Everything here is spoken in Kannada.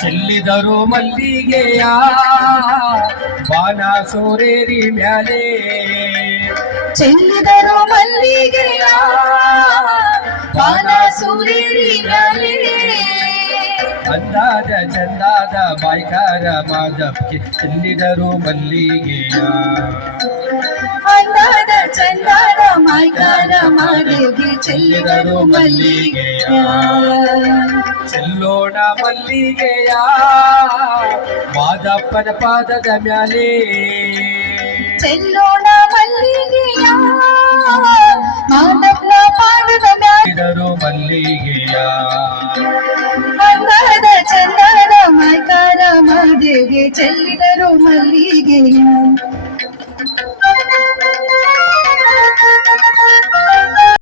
ಚೆಲ್ಲಿದರು ಮಲ್ಲಿಗೆಯ ಬಾನ ಸೂರೇರಿ ಮ್ಯಾಲೆ, ಚೆಲ್ಲಿದರು ಮಲ್ಲಿಗೆಯ ಬಾನ ಸೂರೇರಿ ಮ್ಯಾಲೆ. ಅಂದಾದ ಚಂದಾದ ಬಾಯ್ಕಾರ ಮಾದಕ್ಕೆ ಚೆಲ್ಲಿದರು ಮಲ್ಲಿಗೆಯ, ಅಂದಾದ ಚಂದಾದ ಮಾಯ್ಕಾರ ಮಾದೇವಿಗೆ ಚೆಲ್ಲಿದರು ಮಲ್ಲಿಗೆಯ. ಚೆಲ್ಲೋಣ ಮಲ್ಲಿಗೆಯ ಮಾದಪ್ಪನ ಪಾದದ ಮ್ಯಾಲೆ, ಚೆಲ್ಲೋಣ ಮಲ್ಲಿಗೆಯ ಮಾದಪ್ಪನ ಪಾದದ ಮ್ಯಾಲೆ. ಮಲ್ಲಿಗೆಯ ಅಂದಾದ ಚಂದಾದ ಮಾಯ್ಕಾರ ಮಾದೇವಿಗೆ ಚೆಲ್ಲಿದರು ಮಲ್ಲಿಗೆಯ.